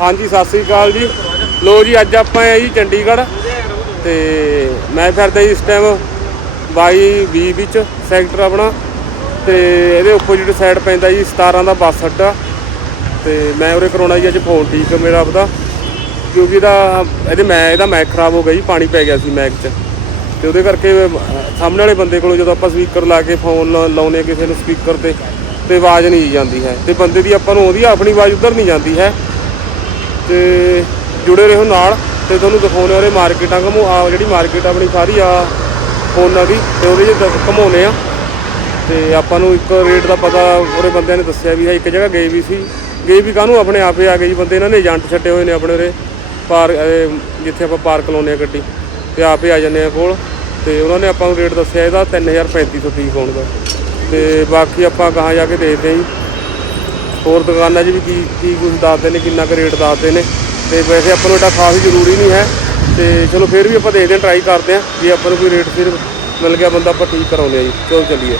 ਹਾਂਜੀ, ਸਤਿ ਸ੍ਰੀ ਅਕਾਲ ਜੀ। ਲੋ ਜੀ, ਅੱਜ ਆਪਾਂ ਆਏ ਜੀ ਚੰਡੀਗੜ੍ਹ ਤੇ ਮੈਂ ਫਿਰਦਾ ਜੀ ਇਸ ਟਾਈਮ 22 ਵਿੱਚ, ਸੈਕਟਰ ਆਪਣਾ। ਤੇ ਇਹਦੇ ਆਪੋਜੀਟ ਸਾਈਡ ਪੈਂਦਾ ਜੀ 17 ਦਾ ਬੱਸ ਅੱਡਾ। ਤੇ ਮੈਂ ਉਰੇ ਕਰਾਉਣਾ ਜੀ ਅੱਜ ਫੋਨ ਠੀਕ ਮੇਰਾ ਆਪਦਾ। ਕਿਉਂਕਿ ਇਹਦਾ, ਇਹਦੇ ਮੈਂ, ਇਹਦਾ ਮੈਕ ਖਰਾਬ ਹੋ ਗਿਆ ਜੀ, ਪਾਣੀ ਪੈ ਗਿਆ ਸੀ ਮੈਕ 'ਚ। ਤੇ ਉਹਦੇ ਕਰਕੇ ਸਾਹਮਣੇ ਵਾਲੇ ਬੰਦੇ ਕੋਲੋਂ ਜਦੋਂ ਆਪਾਂ ਸਪੀਕਰ ਲਾ ਕੇ ਫੋਨ ਲਾਉਨੇ ਕਿਸੇ ਨੂੰ ਸਪੀਕਰ ਤੇ ਤੇ ਆਵਾਜ਼ ਨਹੀਂ ਜਾਂਦੀ ਹੈ। ਤੇ ਬੰਦੇ ਦੀ ਆਪਾਂ ਨੂੰ ਉਹਦੀ ਆਪਣੀ ਆਵਾਜ਼ ਉੱਧਰ ਨਹੀਂ ਜਾਂਦੀ ਹੈ। ਤੇ ਜੁੜੇ ਰਹੋ ਨਾਲ ਤੇ ਤੁਹਾਨੂੰ ਦਿਖਾਉਣੇ ਉਹਦੇ ਮਾਰਕੀਟਾਂ ਘਮੋ ਆ ਜਿਹੜੀ ਮਾਰਕੀਟ ਆਪਣੀ ਸਾਰੀ ਆ ਫੋਨਾਂ ਦੀ ਤੇ ਉਹਦੇ ਜੇ ਘਮਾਉਨੇ ਆ ਤੇ ਆਪਾਂ ਨੂੰ ਇੱਕ ਰੇਟ ਦਾ ਪਤਾ ਉਹਦੇ ਬੰਦਿਆਂ ਨੇ ਦੱਸਿਆ ਵੀ ਹੈ ਇੱਕ ਜਗ੍ਹਾ ਗਏ ਵੀ ਸੀ। ਗਏ ਵੀ ਕਾਹਨੂੰ? ਆਪਣੇ ਆਪੇ ਆ ਗਏ ਜੀ। ਬੰਦੇ ਇਹਨਾਂ ਨੇ ਏਜੰਟ ਛੱਡੇ ਹੋਏ ਨੇ ਆਪਣੇ ਉਰੇ। ਪਾਰ ਜਿੱਥੇ ਆਪਾਂ ਪਾਰਕ ਲਾਉਂਦੇ ਆ ਗੱਡੀ। ਤੇ ਆਪੇ ਆ ਜਾਂਦੇ ਆ ਕੋਲ। ਤੇ ਉਹਨਾਂ ਨੇ ਆਪਾਂ ਨੂੰ ਰੇਟ ਦੱਸਿਆ ਇਹਦਾ 3350 ਠੀਕ ਹੋਣ ਦਾ। ਤੇ ਬਾਕੀ ਆਪਾਂ ਗਾਹਾਂ ਜਾ ਕੇ ਦੇਖਦੇ ਹਾਂ ਜੀ। ਹੋਰ ਦੁਕਾਨਾਂ 'ਚ ਵੀ ਕੀ ਕੀ ਕੁਝ ਦੱਸਦੇ ਨੇ ਕਿੰਨਾ ਕੁ ਰੇਟ ਦੱਸਦੇ ਨੇ। ਤੇ ਵੈਸੇ ਆਪਾਂ ਨੂੰ ਇਹਦਾ ਖਾਸ ਜ਼ਰੂਰੀ ਨਹੀਂ ਹੈ। ਤੇ ਚਲੋ ਫਿਰ ਵੀ ਆਪਾਂ ਦੇਖਦੇ ਹਾਂ ਟਰਾਈ ਕਰਦੇ ਹਾਂ ਜੇ ਆਪਾਂ ਨੂੰ ਕੋਈ ਰੇਟ ਫਿਰ ਮਿਲ ਗਿਆ ਬੰਦਾ ਆਪਾਂ ਠੀਕ ਕਰਾਉਂਦੇ ਆ ਜੀ। ਚਲੋ ਚੱਲੀਏ।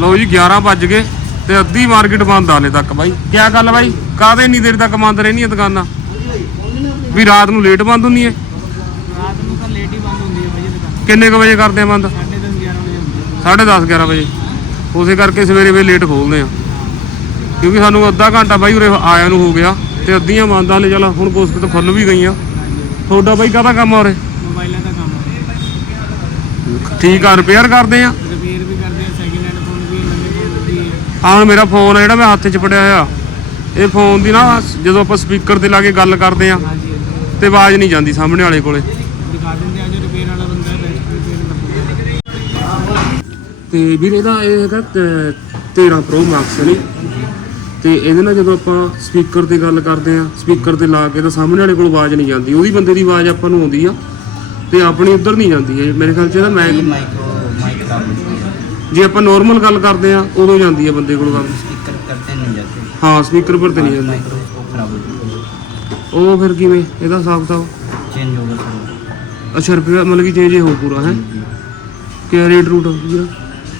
ਲਓ ਜੀ 11 ਵੱਜ ਗਏ ਤੇ ਅੱਧੀ ਮਾਰਕੀਟ ਬੰਦ ਆਲੇ ਤੱਕ ਬਾਈ। ਕੀ ਗੱਲ ਬਾਈ? ਕਾਹਦੇ ਇੰਨੀ ਦੇਰ ਤੱਕ ਬੰਦ ਰਹਿਣੀਆਂ ਦੁਕਾਨਾਂ? ਵੀ ਰਾਤ ਨੂੰ ਲੇਟ ਬੰਦ ਹੁੰਦੀ ਹੈ? ਰਾਤ ਨੂੰ ਤਾਂ ਲੇਟ ਹੀ ਬੰਦ ਹੁੰਦੀ ਹੈ ਭਾਜੀ ਦੁਕਾਨ। ਕਿੰਨੇ ਕੁ ਵਜੇ ਕਰਦੇ ਆ ਬੰਦ? 10:30 11 ਵਜੇ ਹੁੰਦੀ ਹੈ। 10:30 11 ਵਜੇ। ਉਸੇ ਕਰਕੇ ਸਵੇਰੇ ਵੇ ਲੇਟ ਖੋਲਦੇ ਆ ਕਿਉਂਕਿ ਸਾਨੂੰ ਅੱਧਾ ਘੰਟਾ ਬਾਈ ਉਰੇ ਆਇਆ ਨੂੰ ਹੋ ਗਿਆ ਤੇ ਅੱਧੀਆਂ ਬੰਦ ਆਲੇ ਚੱਲ ਹੁਣ ਤਾਂ ਖੁੱਲ ਵੀ ਗਈਆਂ। ਤੁਹਾਡਾ ਬਾਈ ਕਾਹਦਾ ਕੰਮ ਆ ਉਰੇ? ਮੋਬਾਈਲਾਂ ਦਾ ਕੰਮ ਹੈ ਠੀਕ ਆ ਰਿਪੇਅਰ ਕਰਦੇ ਆ? ਰਿਪੇਅਰ ਵੀ ਕਰਦੇ ਆ ਸੈਕਿੰਡ ਹੈਂਡ ਫੋਨ ਵੀ ਨਵੇਂ ਫੋਨ ਵੀ ਹੈ ਮੇਰਾ ਫੋਨ ਆ ਜਿਹੜਾ ਮੈਂ ਹੱਥ 'ਚ ਫੜਿਆ ਹੋਇਆ ਇਹ ਫੋਨ ਦੀ ਨਾ ਜਦੋਂ ਆਪਾਂ ਸਪੀਕਰ ਤੇ ਲਾ ਕੇ ਗੱਲ ਕਰਦੇ ਆ ਤੇ ਆਵਾਜ਼ ਨਹੀਂ ਜਾਂਦੀ ਸਾਹਮਣੇ ਵਾਲੇ ਕੋਲੇ। ਦਿਖਾ ਦਿੰਦੇ ਆ ਜੋ ਰਿਪੇਅਰ ਵਾਲਾ ਬੰਦਾ ਹੈ ਬੈਸਟ ਰਿਪੇਅਰ ਕਰਦਾ ਤੇ ਵੀਰ ਇਹਦਾ ਇਹ ਹੈਗਾ ਤੇ 13 ਪ੍ਰੋ ਮੈਕਸ ਨਹੀਂ ਤੇ ਇਹਦੇ ਨਾਲ ਜਦੋਂ ਆਪਾਂ ਸਪੀਕਰ ਤੇ ਗੱਲ ਕਰਦੇ ਆ ਸਪੀਕਰ ਤੇ ਲਾ ਕੇ ਤਾਂ ਸਾਹਮਣੇ ਵਾਲੇ ਕੋਲ ਆਵਾਜ਼ ਨਹੀਂ ਜਾਂਦੀ ਉਹਦੀ ਬੰਦੇ ਦੀ ਆਵਾਜ਼ ਆਪਾਂ ਨੂੰ ਆਉਂਦੀ ਆ ਤੇ ਆਪਣੀ ਉੱਧਰ ਨਹੀਂ ਜਾਂਦੀ ਹੈ ਮੇਰੇ ਖਿਆਲ ਚ ਇਹਦਾ ਮੈਂ माइक्रो माइक खराब होती है ਜੇ ਆਪਾਂ ਨਾਰਮਲ ਗੱਲ ਕਰਦੇ ਆ ਉਦੋਂ ਜਾਂਦੀ ਆ ਬੰਦੇ ਕੋਲ ਗੱਲ स्पीकर करते नहीं जाते ਹਾਂ ਸਪੀਕਰ ਪਰ ਤੇ ਨਹੀਂ ਜਾਂਦੀ माइक्रो वो खराब होती है ਉਹ ਫਿਰ ਕਿਵੇਂ ਇਹਦਾ ਹਿਸਾਬ ਕਿਤਾਬ चेंज होगा सर ਅੱਛਾ ਰੁਪਿਆ ਮਤਲਬ ਕਿ ਚੇਂਜ ਹੋ ਪੂਰਾ ਹੈ ਕਿ ਰੇਟ ਰੂਟ ਵੀਰ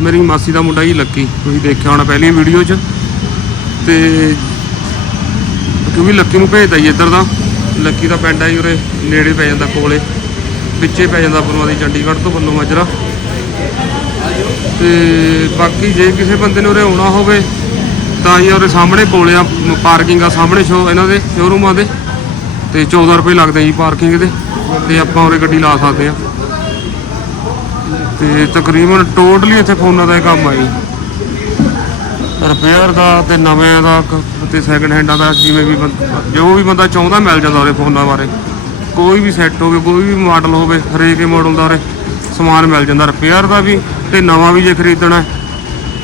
ਮੇਰੀ ਮਾਸੀ ਦਾ ਮੁੰਡਾ ਜੀ ਲੱਕੀ, ਤੁਸੀਂ ਦੇਖਿਆ ਹੋਣਾ ਪਹਿਲੀ ਵੀਡੀਓ 'ਚ। ਤੇ ਕਿਉਂਕਿ ਲੱਕੀ ਨੂੰ ਭੇਜਦਾ ਜੀ ਇੱਧਰ ਦਾ। ਲੱਕੀ ਦਾ ਪਿੰਡ ਹੈ ਜੀ ਉਰੇ, ਨੇੜੇ ਪੈ ਜਾਂਦਾ ਕੋਲੇ। ਵਿੱਚੇ ਪੈ ਜਾਂਦਾ ਪਰਵਾ ਦੀ ਚੰਡੀਗੜ੍ਹ ਤੋਂ ਵੱਲੋਂ ਮਾਜਰਾ। ਤੇ ਬਾਕੀ ਜੇ ਕਿਸੇ ਬੰਦੇ ਨੇ ਉਰੇ ਆਉਣਾ ਹੋਵੇ, ਤਾਂ ਜੀ ਉਰੇ ਸਾਹਮਣੇ ਕੋਲੇ ਆ, ਪਾਰਕਿੰਗ ਆ ਸਾਹਮਣੇ ਸ਼ੋ, ਇਹਨਾਂ ਦੇ ਸ਼ੋਰੂਮਾਂ ਦੇ। ਤੇ 14 ਰੁਪਏ ਲੱਗਦੇ ਜੀ ਪਾਰਕਿੰਗ ਦੇ। ਤੇ ਆਪਾਂ ਉਰੇ ਗੱਡੀ ਲਾ ਸਕਦੇ ਆ। ਤੇ ਤਕਰੀਬਨ ਟੋਟਲੀ ਇੱਥੇ ਫੋਨਾਂ ਦਾ ਹੀ ਕੰਮ ਆ ਜੀ। ਰਿਪੇਅਰ ਦਾ ਤੇ ਨਵੇਂ ਦਾ ਕ- ਤੇ ਸੈਕੰਡ ਹੈਂਡਾਂ ਦਾ ਜਿਵੇਂ ਵੀ ਬੰ- ਜੋ ਵੀ ਬੰਦਾ ਚਾਹੁੰਦਾ ਮਿਲ ਜਾਂਦਾ ਉਰੇ ਫੋਨਾਂ ਬਾਰੇ। ਕੋਈ ਵੀ ਸੈੱਟ ਹੋਵੇ, ਕੋਈ ਵੀ ਮਾਡਲ ਹੋਵੇ, ਹਰੇਕ ਮਾਡਲ ਦਾ ਉਰੇ ਸਮਾਨ ਮਿਲ ਜਾਂਦਾ। ਰਿਪੇਅਰ ਦਾ ਵੀ ਤੇ ਨਵਾਂ ਵੀ ਜੇ ਖਰੀਦਣਾ,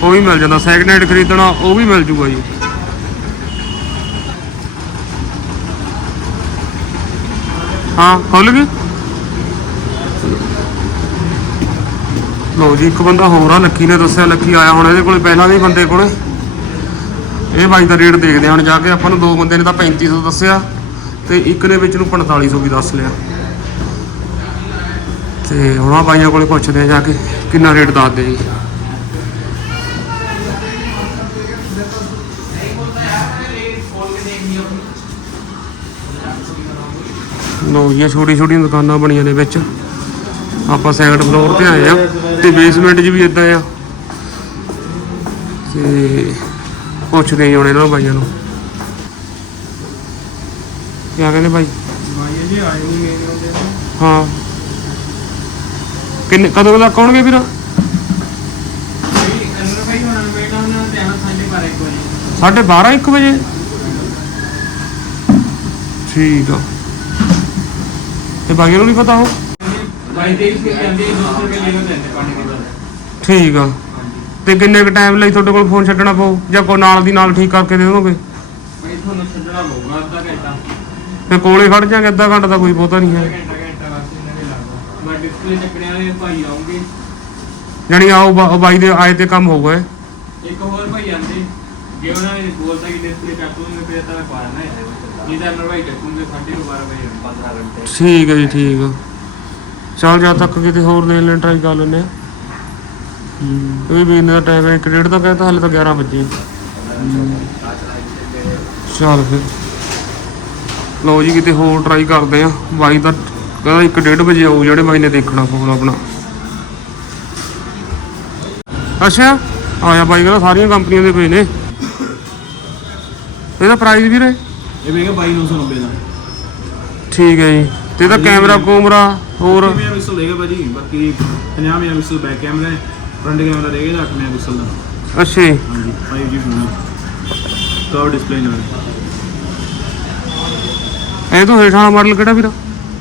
ਉਹ ਵੀ ਮਿਲ ਜਾਂਦਾ। ਸੈਕੰਡ ਹੈਂਡ ਖਰੀਦਣਾ, ਉਹ ਵੀ ਮਿਲ ਜੂਗਾ ਜੀ। ਹਾਂ, ਖੁੱਲ ਗਈ? ਲਓ ਜੀ, ਇੱਕ ਬੰਦਾ ਹੋਰ ਆ, ਲੱਕੀ ਨੇ ਦੱਸਿਆ, ਲੱਕੀ ਆਇਆ ਹੁਣ ਇਹਦੇ ਕੋਲੇ, ਪਹਿਲਾਂ ਵੀ ਬੰਦੇ ਕੋਲੇ। ਇਹ ਬਾਈ ਦਾ ਰੇਟ ਦੇਖਦੇ ਹਾਂ ਹੁਣ ਜਾ ਕੇ, ਆਪਾਂ ਨੂੰ ਦੋ ਬੰਦੇ ਨੇ ਤਾਂ 3500 ਦੱਸਿਆ ਤੇ ਇੱਕ ਨੇ ਵਿੱਚ ਨੂੰ 4500 ਵੀ ਦੱਸ ਲਿਆ। ਤੇ ਹੁਣ ਆ ਬਾਈਆਂ ਕੋਲੇ ਪੁੱਛਦੇ ਆ ਜਾ ਕੇ, ਕਿੰਨਾ ਰੇਟ ਦੱਸਦੇ ਜੀ। ਲਓ ਜੀ ਛੋਟੀ ਛੋਟੀਆਂ ਦੁਕਾਨਾਂ ਬਣੀਆਂ ਨੇ ਵਿੱਚ। ਆਪਾਂ ਸੈਕੰਡ ਫਲੋਰ ਤੇ ਆਏ ਆ ਤੇ ਬੇਸਮੈਂਟ 'ਚ ਵੀ ਇਦਾਂ ਆ। ਤੇ ਪੁੱਛਦੇ ਹੁਣ ਇਹਨਾਂ ਬਾਈਆਂ ਨੂੰ। ਕੀ ਕਹਿੰਦੇ ਬਾਈ? ਭਾਈ ਜੀ ਆਏ ਨਹੀਂ ਮੇਰੇ ਹੁੰਦੇ। ਹਾਂ। ਕਿੰਨੇ ਕਦੋਂ ਤੱਕ ਆਉਣਗੇ ਵੀਰ ਸਾਡੇ ਬਾਰੇ ਕੋਈ ਸਾਢੇ 12 1 ਵਜੇ? ਠੀਕ ਆ। ਤੇ ਬਾਈਆਂ ਨੂੰ ਨਹੀਂ ਪਤਾ ਹੋ ਭਾਈ ਦੇਖ ਕੇ ਜਾਂਦੇ 200 ਰੁਪਏ ਲੈ ਲੈਂਦੇ ਪਾਣੀ ਦੇ ਠੀਕ ਆ। ਤੇ ਕਿੰਨੇ ਕ ਟਾਈਮ ਲਈ ਤੁਹਾਡੇ ਕੋਲ ਫੋਨ ਛੱਡਣਾ ਪਊ? ਜਾਂ ਕੋਈ ਨਾਲ ਦੀ ਨਾਲ ਠੀਕ ਕਰਕੇ ਦੇ ਦੋਗੇ? ਭਾਈ ਤੁਹਾਨੂੰ ਛੱਡਣਾ ਪਊਗਾ ਅੱਧਾ ਘੰਟਾ। ਤੇ ਕੋਲੇ ਖੜ ਜਾਾਂਗੇ ਅੱਧਾ ਘੰਟਾ ਦਾ ਕੋਈ ਬਹੁਤਾ ਨਹੀਂ ਹੈ। ਘੰਟਾ ਘੰਟਾ ਵਾਸਤੇ ਇਹਨਾਂ ਦੇ ਲੱਗਦਾ ਮੈਂ ਡਿਸਪਲੇ ਚੱਕਣੇ ਵਾਲੇ ਭਾਈ ਆਉਂਗੇ ਜਾਣੀ ਆਓ ਬਾ- ਬਾਈ ਦੇ ਆਏ ਤੇ ਕੰਮ ਹੋਊਗਾ ਇਹ। ਇੱਕ ਹੋਰ ਭਾਈ ਆਂਦੇ ਜੇ ਉਹਨਾਂ ਨੇ ਬੋਲਦਾ ਕਿ ਡਿਸਪਲੇ ਚੱਕੂਗੇ ਫਿਰ ਤਾਂ ਮੈਂ ਪਾ ਦੇਣਾ ਹੈ ਨਹੀਂ ਤਾਂ ਅਨਰ ਭਾਈ ਚੱਕੂਗੇ 12:30 ਵਜੇ 15 ਘੰਟੇ। ਠੀਕ ਹੈ ਜੀ ਠੀਕ ਆ। ਚੱਲ ਜਦ ਤੱਕ ਕਿਤੇ ਹੋਰ ਦੇਖ ਲੈਣ ਟਰਾਈ ਕਰ ਲੈਂਦੇ ਆ ਹੂੰ। ਵੀ ਇੰਨਾ ਟਾਈਮ ਹੈ ਕ੍ਰੈਡਿਟ ਤਾਂ ਕਹਿੰਦਾ ਹਾਲੇ ਤਾਂ 11 ਵਜੇ। ਚੱਲ ਫਿਰ। ਲਓ ਜੀ ਕਿਤੇ ਹੋਰ ਟਰਾਈ ਕਰਦੇ ਆ ਬਾਈ ਦਾ ਕਹਿੰਦਾ 1:30 ਵਜੇ ਆਊ ਜਿਹੜੇ ਬਾਈ ਨੇ ਦੇਖਣਾ ਫੋਨ ਆਪਣਾ। ਅੱਛਾ ਆਇਆ ਬਾਈ ਕਹਿੰਦਾ ਸਾਰੀਆਂ ਕੰਪਨੀਆਂ ਦੇ ਪਏ ਨੇ। ਇਹਦਾ ਪ੍ਰਾਈਸ ਵੀਰੇ। ਇਹ ਵੇਗਾ 2290 ਦਾ। ਠੀਕ ਹੈ ਜੀ। ਤੇ ਇਹਦਾ ਕੈਮਰਾ ਕੂਮਰਾ ਹੋਰ? ਮੇਰਾ ਪਿਕਸਲ ਰਹੇਗਾ ਭਾਜੀ? ਬਾਕੀ 50 ਮੇਗਾ ਪਿਕਸਲ ਬੈਕ ਕੈਮਰਾ ਹੈ ਫਰੰਟ ਕੈਮਰਾ ਰਹੇਗਾ 8 ਮੇਗਾ ਪਿਕਸਲ ਦਾ। ਅੱਛਾ ਜੀ। ਹਾਂਜੀ 5G ਫੋਨ ਕਰਵ ਡਿਸਪਲੇ ਨਾਲ। ਇਹ ਤੋਂ ਹੇਠਾਂ ਵਾਲਾ ਮਾਡਲ ਕਿਹੜਾ ਵੀਰਾ?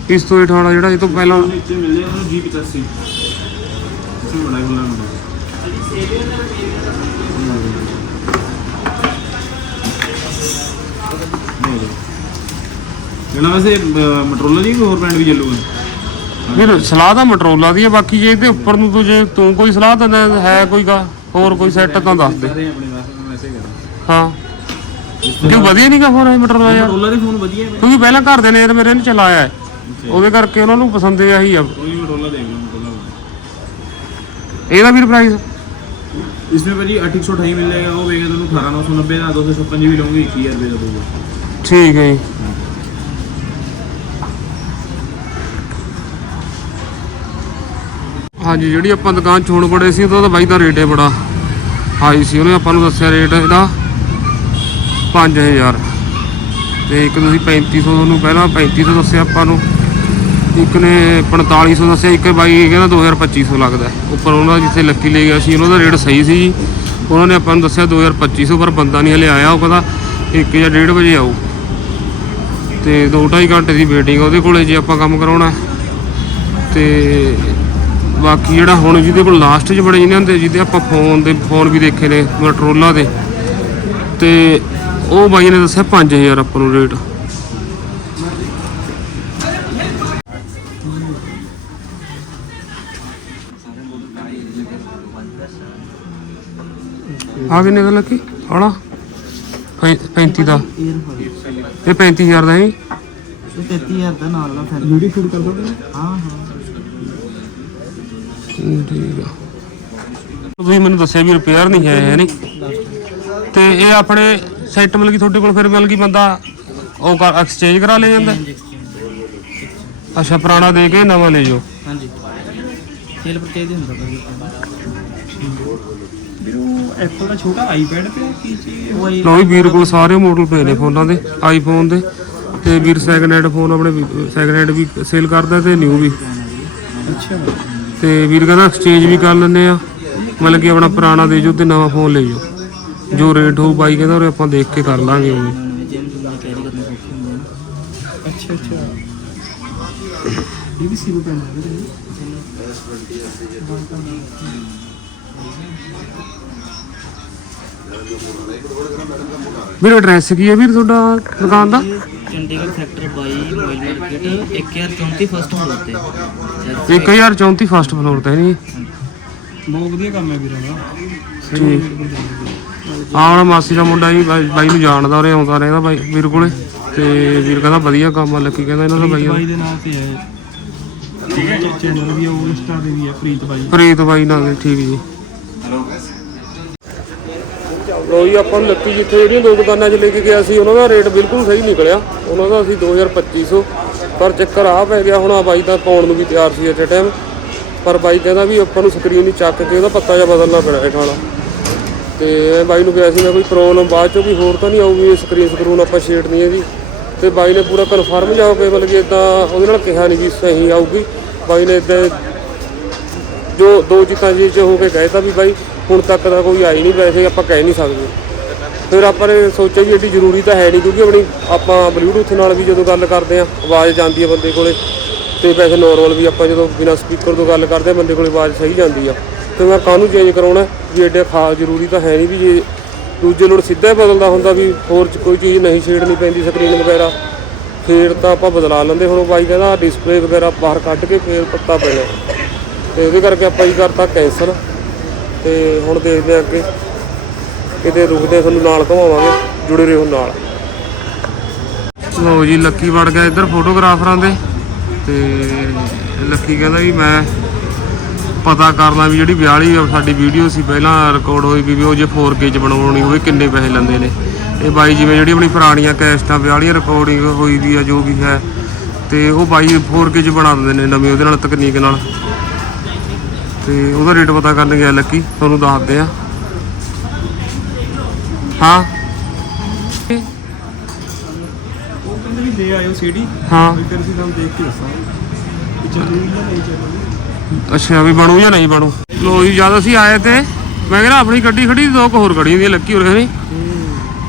ਇਸ ਤੋਂ ਹੇਠਾਂ ਵਾਲਾ ਜਿਹੜਾ ਇਹ ਤੋਂ ਪਹਿਲਾਂ ਨੀਚੇ ਮਿਲ ਜਾਏਗਾ ਤੁਹਾਨੂੰ G85 ਇਸ ਨੂੰ ਬੜਾ ਹੁੰਦਾ। ਹੈ। ਇਹਨਾਂ ਵੈਸੇ ਮਟਰੋਲਾ ਜੀ ਕੋਈ ਹੋਰ ਬ੍ਰਾਂਡ ਵੀ ਚੱਲੂਗਾ। ਵੀਰ ਸਲਾਹ ਤਾਂ ਮਟਰੋਲਾ ਦੀ ਹੈ ਬਾਕੀ ਜੇ ਇਹਦੇ ਉੱਪਰ ਨੂੰ ਤੂੰ ਜੇ ਤੂੰ ਕੋਈ ਸਲਾਹ ਦਿੰਦਾ ਹੈ ਕੋਈ ਗਾ ਹੋਰ ਕੋਈ ਸੈੱਟ ਤਾਂ ਦੱਸ ਦੇ ਸਾਰੇ ਆਪਣੇ ਵਾਸਤੇ ਮੈਂ ਵੈਸੇ ਕਰਾਂ ਹਾਂ ਕਿਉਂ ਵਧੀਆ ਨਹੀਂਗਾ ਫੋਨ ਇਹ ਮਟਰੋਲਾ ਯਾਰ ਮਟਰੋਲਾ ਦੇ ਫੋਨ ਵਧੀਆ ਹੈ ਕਿਉਂਕਿ ਪਹਿਲਾਂ ਘਰ ਦੇ ਨੇ ਯਾਰ ਮੇਰੇ ਨੇ ਚਲਾਇਆ ਹੈ ਉਹਦੇ ਕਰਕੇ ਉਹਨਾਂ ਨੂੰ ਪਸੰਦ ਆਹੀ ਆ ਕੋਈ ਮਟਰੋਲਾ ਦੇਖ ਲਓ ਮਟਰੋਲਾ ਇਹਦਾ ਵੀਰ ਪ੍ਰਾਈਸ इसमें भाजी अठ एक सौ अठाई मिल जाएगा वो बेगा दोनों अठारह नौ सौ नब्बे का दो सौ छप्पन जी भी लूँगी एक ही रुपये का दूंगा ਠੀਕ ਹੈ ਹਾਂਜੀ, ਜਿਹੜੀ ਆਪਾਂ ਦੁਕਾਨ ਚੋਣ ਬੜੇ ਸੀ, ਉਹਦਾ ਤਾਂ ਬਾਈ ਦਾ ਰੇਟ ਹੈ ਬੜਾ। ਹਾਈ ਸੀ ਉਹਨੇ ਆਪਾਂ ਨੂੰ ਦੱਸਿਆ ਰੇਟ ਇਹਦਾ 5000 ਤੇ ਇੱਕ ਤੁਸੀਂ 3500 ਤੁਹਾਨੂੰ ਪਹਿਲਾਂ 3500 ਦੱਸਿਆ ਆਪਾਂ ਨੂੰ। ਇੱਕ ਨੇ 4500 ਦੱਸਿਆ, ਇੱਕ ਬਾਈ ਕਹਿੰਦਾ 2250 ਲੱਗਦਾ ਉੱਪਰ ਉਹਨਾਂ ਜਿੱਥੇ ਲੱਕੀ ਲੈ ਗਿਆ ਸੀ, ਉਹਨਾਂ ਦਾ ਰੇਟ ਸਹੀ ਸੀ ਜੀ। ਉਹਨਾਂ ਨੇ ਆਪਾਂ ਨੂੰ ਦੱਸਿਆ 2250 ਪਰ ਬੰਦਾ ਨਹੀਂ ਹਲੇ ਆਇਆ, ਉਹ ਕਹਿੰਦਾ 1 ਜਾਂ 1:30 ਵਜੇ ਆਊ। ਤੇ 2.5 ਘੰਟੇ ਦੀ ਵੇਟਿੰਗ ਉਹਦੇ ਕੋਲੇ ਜੇ ਆਪਾਂ ਕੰਮ ਕਰਾਉਣਾ ਹੈ। ਤੇ ਬਾਕੀ ਜਿਹੜਾ ਹੁਣ ਜਿਹਦੇ ਕੋਲ ਲਾਸਟ 'ਚ ਬੜੇ ਜਿਹਨੇ ਹੁੰਦੇ ਜਿਹਦੇ ਆਪਾਂ ਫੋਨ ਦੇ ਫੋਨ ਵੀ ਦੇਖੇ ਨੇ ਮਟਰੋਲਾ ਦੇ। ਤੇ ਉਹ ਬਾਈ ਨੇ ਦੱਸਿਆ 5000 ਆਪਾਂ ਨੂੰ ਰੇਟ ਆ ਵੀ ਨਿਕਲ ਲੱਗੀ 35 ਦਾ। ਇਹ ਹਜ਼ਾਰ ਦਾ ਹੈ 35000 ਦਾ ਨਾਲ ਵਾਲਾ ਫਿਰ। ਵੀਡੀਓ ਸ਼ੂਟ ਕਰ ਸਕਦੇ ਹਾਂ ਹਾਂ। ਠੀਕ ਆ ਤੁਸੀਂ ਮੈਨੂੰ ਦੱਸਿਆ ਵੀ ਰਿਪੇਅਰ ਨਹੀਂ ਹੈ ਹੈ ਨਹੀਂ ਤੇ ਇਹ ਆਪਣੇ ਸੈੱਟ ਮਿਲ ਗਈ ਤੁਹਾਡੇ ਕੋਲ ਫਿਰ ਮਿਲ ਗਈ ਬੰਦਾ ਉਹ ਐਕਸਚੇਂਜ ਕਰਾ ਲੈ ਜਾਂਦਾ। ਅੱਛਾ ਪੁਰਾਣਾ ਦੇ ਕੇ ਨਵਾਂ ਲੈ ਜਾਓ। ਹਾਂਜੀ। ਸੇਲ ਪਰਚੇਜ ਹੁੰਦਾ ਵੀਰੋ ਐਪਲ ਦਾ ਛੋਟਾ ਆਈਪੈਡ ਤੇ ਕੀ ਚੀਜ਼ ਲੋ ਵੀਰ ਕੋਲ ਸਾਰੇ ਮਾਡਲ ਪਏ ਨੇ ਫੋਨਾਂ ਦੇ ਆਈਫੋਨ ਦੇ। ਤੇ ਵੀਰ ਸੈਕਿੰਡ ਹੈਂਡ ਫੋਨ ਆਪਣੇ ਸੈਕਿੰਡ ਹੈਂਡ ਵੀ ਸੇਲ ਕਰਦਾ ਤੇ ਨਿਊ ਵੀ। ਅੱਛਾ। ਤੇ ਵੀਰ ਕਹਿੰਦਾ ਐਕਸਚੇਂਜ ਵੀ ਕਰ ਲੈਂਦੇ ਆ। ਮਤਲਬ ਕਿ ਆਪਣਾ ਪੁਰਾਣਾ ਦੇ ਜੋ ਤੇ ਨਵਾਂ ਫੋਨ ਲੈ ਜਾਓ ਜੋ ਰੇਟ ਹੋਊ ਬਾਈ ਕਹਿੰਦਾ ਉਹ ਆਪਾਂ ਦੇਖ ਕੇ ਕਰ ਲਾਂਗੇ ਉਹ ਵੀਰ ਐਡਰੈਸ ਕੀ ਹੈ ਵੀਰ ਤੁਹਾਡਾ ਦੁਕਾਨ ਦਾ? Chandigarh sector 22 mobile market 1034 first floor ਤੇ 1034 ਫਸਟ ਫਲੋਰ ਤੇ ਨਹੀਂ? ਬਹੁਤ ਵਧੀਆ ਕੰਮ ਹੈ ਵੀਰਾਂ ਦਾ। ਠੀਕ। ਆਉਣ ਮਾਸੀ ਦਾ ਮੁੰਡਾ ਵੀ ਬਾਈ ਨੂੰ ਜਾਣਦਾ ਰਿਹਾ ਆਉਂਦਾ ਰਹਿੰਦਾ ਬਾਈ ਵੀਰ ਕੋਲੇ। ਤੇ ਵੀਰ ਕਹਿੰਦਾ ਵਧੀਆ ਕੰਮ ਆ ਲੱਕੀ ਕਹਿੰਦਾ ਇਹਨਾਂ ਦਾ ਬਾਈ ਬਾਈ ਦੇ ਨਾਂ ਤੇ ਹੈ। ਠੀਕ ਹੈ ਚੈਨਲ ਵੀ ਉਹ ਇੰਸਟਾ ਤੇ ਵੀ ਹੈ ਪ੍ਰੀਤ ਬਾਈ। ਪ੍ਰੀਤ ਬਾਈ ਨਾਲ ਠੀਕ ਜੀ। ਹਲੋ। ਰੋਈ ਆਪਾਂ ਨੂੰ ਲੱਤੀ ਜਿੱਥੇ ਜਿਹੜੀਆਂ ਦੋ ਦੁਕਾਨਾਂ 'ਚ ਲੈ ਕੇ ਗਿਆ ਸੀ, ਉਹਨਾਂ ਦਾ ਰੇਟ ਬਿਲਕੁਲ ਸਹੀ ਨਿਕਲਿਆ। ਉਹਨਾਂ ਦਾ ਸੀ 2250 ਪਰ ਚੱਕਰ ਆ ਪੈ ਗਿਆ, ਹੁਣ ਆ ਬਾਈ ਤਾਂ ਪਾਉਣ ਨੂੰ ਵੀ ਤਿਆਰ ਸੀ ਐਟ ਟਾਈਮ ਪਰ ਬਾਈ ਕਹਿੰਦਾ ਵੀ ਆਪਾਂ ਨੂੰ ਸਕਰੀਨ ਹੀ ਚੱਕ ਕੇ ਉਹਦਾ ਪੱਤਾ ਜਿਹਾ ਬਦਲਣਾ ਪੈਣਾ ਹੇਠਾਂ ਵਾਲਾ ਤੇ ਮੈਂ ਬਾਈ ਨੂੰ ਕਿਹਾ ਸੀ, ਮੈਂ ਕੋਈ ਪ੍ਰੋਬਲਮ ਬਾਅਦ ਚੋਂ ਵੀ ਹੋਰ ਤਾਂ ਨਹੀਂ ਆਊਗੀ ਸਕਰੀਨ ਸਕਰੂਨ ਆਪਾਂ ਛੇੜਨੀ ਹੈ ਜੀ। ਤੇ ਬਾਈ ਨੇ ਪੂਰਾ ਕਨਫਰਮ ਜਾ ਹੋ ਕੇ, ਮਤਲਬ ਕਿ ਇਦਾਂ ਉਹਦੇ ਨਾਲ ਕਿਹਾ ਨਹੀਂ ਵੀ ਸਹੀ ਆਊਗੀ। ਬਾਈ ਨੇ ਇਦਾਂ ਜੋ ਦੋ ਚੀਜ਼ਾਂ ਜੀ ਚ ਹੋ ਕੇ ਗਏ ਤਾਂ ਵੀ ਬਾਈ ਹੁਣ ਤੱਕ ਤਾਂ ਕੋਈ ਆਈ ਨਹੀਂ, ਵੈਸੇ ਆਪਾਂ ਕਹਿ ਨਹੀਂ ਸਕਦੇ। ਫਿਰ ਆਪਾਂ ਨੇ ਸੋਚਿਆ ਵੀ ਏਡੀ ਜ਼ਰੂਰੀ ਤਾਂ ਹੈ ਨਹੀਂ, ਕਿਉਂਕਿ ਆਪਣੀ, ਆਪਾਂ ਬਲੂਟੂਥ ਨਾਲ ਵੀ ਜਦੋਂ ਗੱਲ ਕਰਦੇ ਆ ਆਵਾਜ਼ ਜਾਂਦੀ ਹੈ ਬੰਦੇ ਕੋਲੇ। ਤੇ ਵੈਸੇ ਨੋਰਮਲ ਵੀ ਆਪਾਂ ਜਦੋਂ ਬਿਨਾਂ ਸਪੀਕਰ ਤੋਂ ਗੱਲ ਕਰਦੇ ਆ ਬੰਦੇ ਕੋਲੇ ਆਵਾਜ਼ ਸਹੀ ਜਾਂਦੀ ਆ। ਤੇ ਮੈਂ ਕਾਹਨੂੰ ਚੇਂਜ ਕਰਾਉਣਾ ਵੀ ਏਡੇ ਖਾਸ ਜ਼ਰੂਰੀ ਤਾਂ ਹੈ ਨਹੀਂ ਵੀ ਜੇ ਦੂਜੇ ਲੋੜ ਸਿੱਧਾ ਹੀ ਬਦਲਦਾ ਹੁੰਦਾ ਵੀ ਹੋਰ ਚ ਕੋਈ ਚੀਜ਼ ਨਹੀਂ ਛੇੜਨੀ ਪੈਂਦੀ ਸਕਰੀਨ ਵਗੈਰਾ। ਫੇਰ ਤਾਂ ਆਪਾਂ ਬਦਲਾ ਲੈਂਦੇ। ਹੁਣ ਉਹ ਬਾਈ ਕਹਿੰਦਾ ਡਿਸਪਲੇ ਵਗੈਰਾ ਬਾਹਰ ਕੱਢ ਕੇ ਫੇਰ ਪੱਤਾ ਪੈਣਾ। ਤੇ ਉਹਦੇ ਕਰਕੇ ਆਪਾਂ ਹੀ ਕਰਤਾ ਕੈਂਸਲ ਤੇ ਹੁਣ ਦੇਖਦੇ ਆ ਅੱਗੇ। ਕਿਤੇ ਰੁਕਦੇ ਤੁਹਾਨੂੰ ਨਾਲ ਘੁਮਾਵਾਂਗੇ, ਜੁੜੇ ਰਹੋ ਨਾਲ। ਲੋ ਜੀ, ਲੱਕੀ ਵੜ ਗਿਆ ਇੱਧਰ ਫੋਟੋਗ੍ਰਾਫਰਾਂ ਦੇ। ਤੇ ਲੱਕੀ ਕਹਿੰਦਾ ਵੀ ਮੈਂ ਪਤਾ ਕਰਨਾ ਵੀ ਜਿਹੜੀ ਵਿਆਹ ਵਾਲੀ ਸਾਡੀ ਵੀਡੀਓ ਸੀ, ਪਹਿਲਾਂ ਰਿਕਾਰਡ ਹੋਈ ਵੀ ਉਹ ਜੇ 4K ਚ ਬਣਾਉਣੀ ਹੋਵੇ, ਕਿੰਨੇ ਪੈਸੇ ਲੈਂਦੇ ਨੇ। ਇਹ ਬਾਈ ਜਿਵੇਂ ਜਿਹੜੀ ਆਪਣੀ ਪੁਰਾਣੀਆਂ ਕੈਸਟਾਂ ਵਿਆਹ ਵਾਲੀਆਂ ਰਿਕਾਰਡਿੰਗ ਹੋਈ ਵੀ ਆ, ਜੋ ਵੀ ਹੈ, ਤੇ ਉਹ ਬਾਈ 4K ਚ ਬਣਾ ਦਿੰਦੇ ਨੇ ਨਵੀਂ, ਉਹਦੇ ਨਾਲ ਤਕਨੀਕ ਨਾਲ। ਤੇ ਉਹਦਾ ਰੇਟ ਪਤਾ ਕਰਨ ਗਿਆ ਲੱਕੀ ਤੁਹਾਨੂੰ ਦੱਸਦੇ ਆ। ਹਾਂ। ਉਹ ਕਹਿੰਦੇ ਵੀ ਲੈ ਆਇਓ ਸੀਡੀ ਹਾਂ। ਫਿਰ ਅਸੀਂ ਤੁਹਾਨੂੰ ਦੇਖ ਕੇ ਦੱਸਾਂਗੇ ਚੱਲੂਗੀ ਜਾਂ ਨਹੀਂ ਚੱਲੂਗੀ ਅੱਛਾ ਵੀ ਬਣੂ ਜਾਂ ਨਹੀਂ ਬਣੂ? ਲੋ ਜੀ ਜਦ ਅਸੀਂ ਆਏ ਤੇ ਮੈਂ ਕਹਿੰਦਾ ਆਪਣੀ ਗੱਡੀ ਖੜੀ ਦੋ ਕੁ ਹੋਰ ਖੜੀਆਂ ਦੀਆਂ ਲੱਕੀ ਹੋਰ ਨਹੀਂ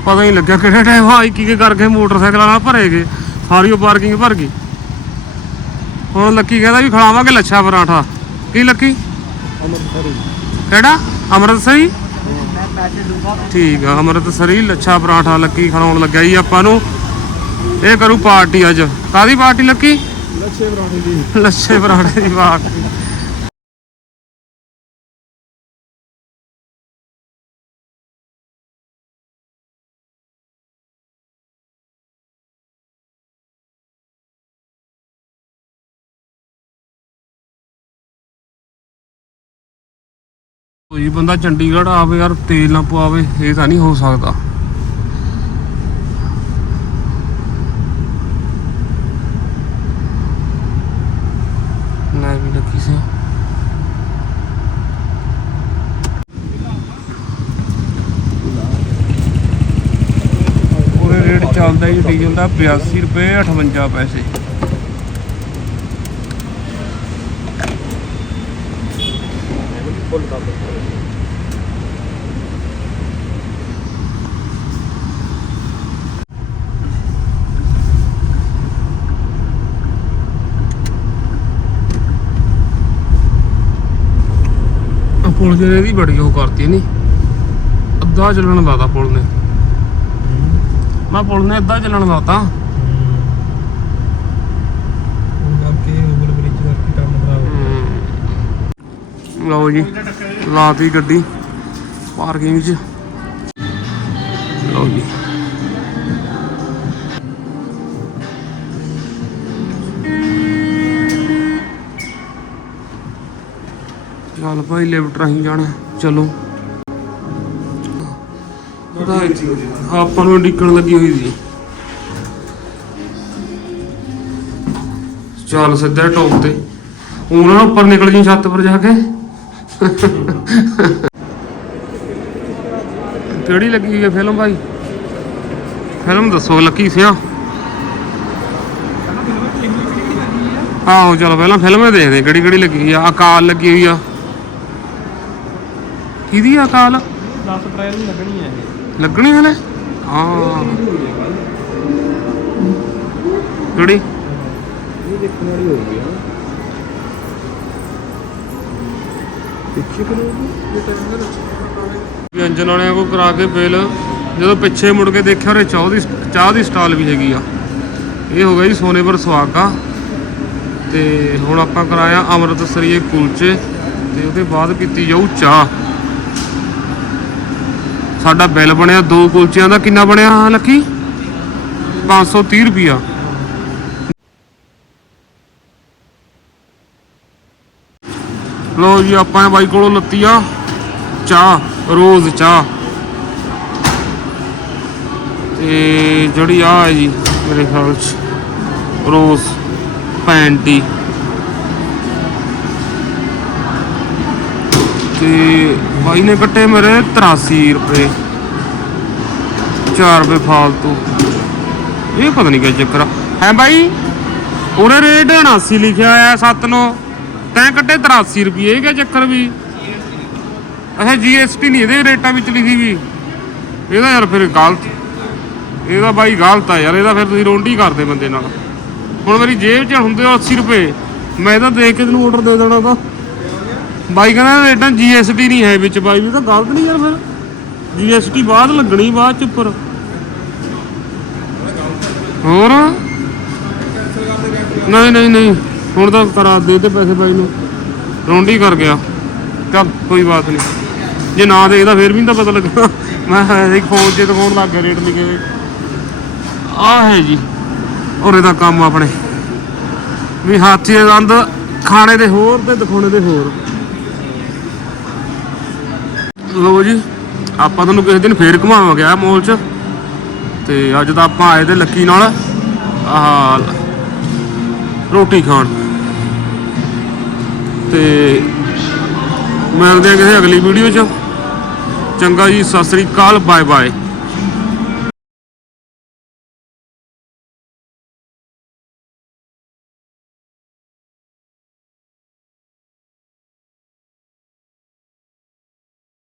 ਪਤਾ ਨਹੀਂ ਲੱਗਿਆ ਕਿਹੜੇ ਟਾਈਮ ਆ ਇੱਕ ਇੱਕ ਕਰਕੇ ਮੋਟਰਸਾਈਕਲਾਂ ਨਾਲ ਭਰੇ ਗਏ ਸਾਰੀ ਉਹ ਪਾਰਕਿੰਗ ਭਰ ਗਈ। ਹੁਣ ਲੱਕੀ ਕਹਿੰਦਾ ਵੀ ਖਿਲਾਵਾਂਗੇ ਲੱਛਾ ਪਰਾਠਾ। ਕੀ ਲੱਕੀ? ਕਿਹੜਾ? ਅੰਮ੍ਰਿਤਸਰੀ? ਠੀਕ ਆ ਅੰਮ੍ਰਿਤਸਰੀ ਲੱਛਾ ਪਰਾਠਾ ਲੱਕੀ ਖਿਲਾਉਣ ਲੱਗਿਆ ਜੀ ਆਪਾਂ ਨੂੰ। ਇਹ ਕਰੂ ਪਾਰਟੀ ਅੱਜ। ਕਾਦੀ ਪਾਰਟੀ ਲੱਕੀ? ਲੱਛੇ ਪਰਾਠੇ ਦੀ। ਲੱਛੇ ਪਰਾਠੇ ਦੀ ਪਾਰਟੀ। ਕੋਈ ਬੰਦਾ ਚੰਡੀਗੜ੍ਹ ਆਵੇ ਯਾਰ, ਤੇਲ ਨਾ ਪਵਾਵੇ, ਇਹ ਤਾਂ ਨਹੀਂ ਹੋ ਸਕਦਾ। ਨਾ ਵੀ ਲੱਗੀ ਸੀ। ਉਹਦੇ ਰੇਟ ਚੱਲਦਾ ਜੀ, ਡੀਜ਼ਲ ਦਾ 82 ਰੁਪਏ 58 ਪੈਸੇ। ਆ ਪੁਲ ਜਿਹੜੇ ਦੀ ਬੜੀ ਉਹ ਕਰਤੀ ਨਹੀਂ ਅੱਧਾ ਚੱਲਣ ਲਾਤਾ ਪੁਲ ਨੇ। ਮੈਂ ਪੁਲ ਨੇ ਅੱਧਾ ਚੱਲਣ ਲਾਤਾ। ਲਓ ਜੀ ਲਾਤੀ ਗੱਡੀ ਪਾਰਕਿੰਗ 'ਚ। ਲਓ ਜੀ। ਚੱਲ ਭਾਈ ਲਿਫਟ ਰਾਹੀਂ ਜਾਣਾ ਚਲੋ। ਆਪਾਂ ਨੂੰ ਡਿੱਕਣ ਲੱਗੀ ਹੋਈ ਸੀ। ਚੱਲ ਸਿੱਧਾ ਟੌਪ ਤੇ। ਉਹਨਾਂ ਨੂੰ ਉੱਪਰ ਨਿਕਲ ਜੀ ਛੱਤ ਪਰ ਜਾ ਕੇ। ਕਿਹੜੀ ਲੱਗੀ ਹੋਈ ਹੈ ਫਿਲਮ ਭਾਈ? ਫਿਲਮ ਦੱਸੋ ਲੱਕੀ ਸਿਆ। ਆਹੋ ਚਲੋ ਪਹਿਲਾਂ ਫਿਲਮ ਦੇਖਦੇ ਕਿਹੜੀ ਕਿਹੜੀ ਲੱਗੀ ਹੋਈ ਆ। ਅਕਾਲ ਲੱਗੀ ਹੋਈ ਆ। ਕਿਹਦੀ ਆ ਅਕਾਲ 10 ਅਪ੍ਰੈਲ ਨੂੰ ਲੱਗਣੀ ਹੈ ਇਹ। ਲੱਗਣੀ ਹਲੇ? ਹਾਂ। ਕਿਹੜੀ? ਇਹ ਦੇਖਣ ਵਾਲੀ ਹੋਊਗੀ ਹਾਂ ਪਿੱਛੇ ਕਰੋਗੇ ਇਹ ਟਾਈਮ ਦੇ ਵਿਅੰਜਨ ਵਾਲਿਆਂ ਕੋ ਕਰਾ ਕੇ ਬਿੱਲ ਜਦੋਂ ਪਿੱਛੇ ਮੁੜ ਕੇ ਦੇਖਿਆ ਉਹਦੇ ਚਾਹ ਦੀ ਚਾਹ ਦੀ ਸਟਾਲ ਵੀ ਹੈਗੀ ਆ। ਇਹ ਹੋ ਗਿਆ ਜੀ ਸੋਨੇ ਪਰ ਸੁਹਾਗਾ ਤੇ ਹੁਣ ਆਪਾਂ ਕਰਾਇਆ ਅੰਮ੍ਰਿਤਸਰੀਏ ਕੁਲਚੇ। ਤੇ ਉਹਦੇ ਬਾਅਦ ਪੀਤੀ ਜਾਊ ਚਾਹ। ਸਾਡਾ ਬਿੱਲ ਬਣਿਆ, ਦੋ ਕੁਲਚਿਆਂ ਦਾ ਕਿੰਨਾ ਬਣਿਆ ਲੱਕੀ? 530 ਰੁਪਿਆ ਲੋ ਜੀ, ਆਪਾਂ ਨੇ ਬਾਈ ਕੋਲੋਂ ਲੱਤੀ ਆ। ਚਾਹ, ਰੋਜ਼ ਚਾਹ। ਤੇ ਜਿਹੜੀ ਆ ਹੈ ਜੀ, ਮੇਰੇ ਖਿਆਲ ਚ, ਰੋਜ਼ ਪੈਂਟੀ। ਤੇ ਬਾਈ ਨੇ ਕੱਟੇ ਮੇਰੇ 83 ਰੁਪਏ। 4 ਰੁਪਏ ਫਾਲਤੂ। ਇਹ ਪਤਾ ਨਹੀਂ ਕੀ ਚੱਕਰ ਆ। ਹੈ ਬਾਈ? ਉਹਨੇ ਰੇਟ 79 ਲਿਖਿਆ ਹੋਇਆ 7 ਨੂੰ। ਤੈਂ ਕੱਟੇ 83 ਰੁਪਏ, ਇਹ ਕੀ ਚੱਕਰ ਵੀ? ਅੱਛਾ ਜੀਐਸਟੀ ਨਹੀਂ ਇਹਦੇ ਰੇਟਾਂ ਵਿੱਚ ਲਿਖੀ ਵੀ। ਇਹਦਾ ਯਾਰ ਫਿਰ ਗਲਤ। ਇਹਦਾ ਬਾਈ ਗਲਤ ਆ ਯਾਰ, ਇਹਦਾ ਫਿਰ ਤੁਸੀਂ ਰੋਂਡੀ ਕਰਦੇ ਬੰਦੇ ਨਾਲ। ਹੁਣ ਮੇਰੀ ਜੇਬ 'ਚ ਹੁੰਦੇ ਆ 80 ਰੁਪਏ। ਮੈਂ ਤਾਂ ਦੇਖ ਕੇ ਤੈਨੂੰ ਆਰਡਰ ਦੇ ਦੇਣਾ ਤਾਂ। ਬਾਈ ਕਹਿੰਦਾ ਰੇਟਾਂ ਜੀਐਸਟੀ ਨਹੀਂ ਹੈ ਵਿੱਚ ਬਾਈ ਵੀ ਤਾਂ ਗਲਤ ਨਹੀਂ ਯਾਰ ਫਿਰ। ਜੀਐਸਟੀ ਬਾਅਦ ਲੱਗਣੀ, ਬਾਅਦ ਚ ਉੱਪਰ। ਹੋਰ? ਨਹੀਂ ਨਹੀਂ ਨਹੀਂ। ਹੁਣ ਤਾਂ ਕਰਾ ਦੇ ਤੇ ਪੈਸੇ ਬਾਈ ਨੂੰ। ਰੌਂਡੀ ਕਰ ਗਿਆ। ਚੱਲ, ਕੋਈ ਬਾਤ ਨਹੀਂ। ਜੇ ਨਾ ਦੇਖਦਾ ਫੇਰ ਵੀ ਨਹੀਂ ਤਾਂ ਪਤਾ ਲੱਗਣਾ ਮੈਂ ਇੱਕ ਫੋਨ 'ਚ ਦਿਖਾਉਣ ਲੱਗ ਗਿਆ ਰੇਟ ਲਿਖੇ ਹੋਏ। ਆ ਹੈ ਜੀ। ਉਰੇ ਦਾ ਕੰਮ ਆਪਣੇ। ਵੀ ਹਾਥੀ ਦੇ ਦੰਦ, ਖਾਣੇ ਦੇ ਹੋਰ ਤੇ ਦਿਖਾਉਣੇ ਦੇ ਹੋਰ। ਲੋ ਜੀ, ਆਪਾਂ ਤੁਹਾਨੂੰ ਕਿਸੇ ਦਿਨ ਫੇਰ ਘੁਮਾਵਾਂਗੇ ਆ ਮੋਲ 'ਚ। ਤੇ ਅੱਜ ਤਾਂ ਆਪਾਂ ਆਏ ਤੇ ਲੱਕੀ ਨਾਲ, ਆਹ ਰੋਟੀ ਖਾਣ। ਤੇ ਮਿਲਦੇ ਆ ਕਿਸੇ ਅਗਲੀ ਵੀਡੀਓ 'ਚ। ਚੰਗਾ ਜੀ, ਸਤਿ ਸ੍ਰੀ ਅਕਾਲ ਬਾਏ ਬਾਏ